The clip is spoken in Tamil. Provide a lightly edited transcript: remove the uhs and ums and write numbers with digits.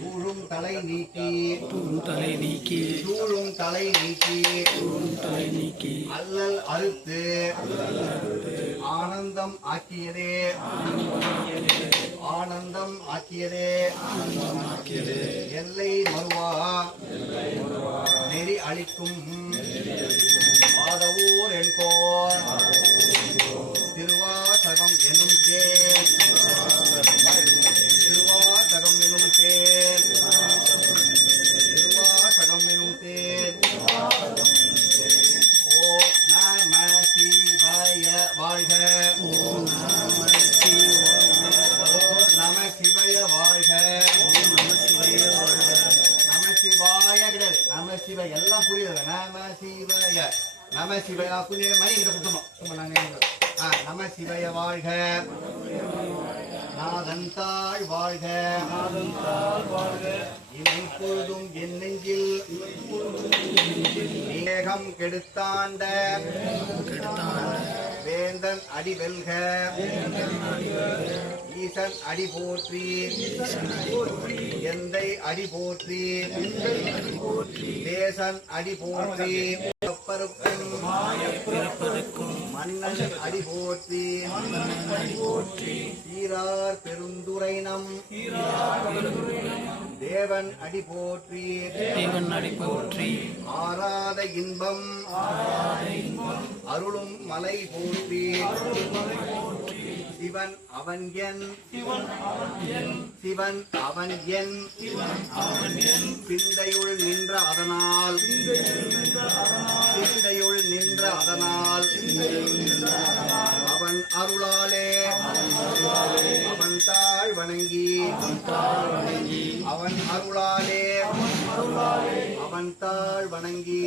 தூழும் தலை நீக்கி அல்லல் அறுத்து ஆனந்தம் ஆக்கியதே எல்லை மறுவா நெறி அளிக்கும் ஆதவூர் என்கோர் திருவாசகம் எனும் தேர் ஓம் நம சிவாய வாழ்க. ஓம் நம சிவாய வாழ்க. நம சிவாய கிடையாது, நம சிவாய எல்லாம் புரியுது. நம சிவாய புரிய மணி கிட்ட கொடுத்தணும். நம சிவாய வாழ்க. நாதந்தாள் வாழ்க. இப்பொழுதும் என் நெஞ்சில் மேகம் கெடுத்தாண்ட வேந்தன் அடி வெல்க. ஈசன் அடி போற்றி எந்தை அடி போற்றி தேசன் அடி போற்றி பிறப்பருக்கும் மன்னன் அடி போற்றி சீரார் பெருந்துரைனம் தேவன் அடி போற்றி ஆராத இன்பம் அருளும் மலை போற்றி சிவன் அவன் என் சிந்தையுள் நின்ற அதனால் அவன் அருளாலே அவன் தாழ் வணங்கி அவன் அருளாலே அவன் தாழ் வணங்கி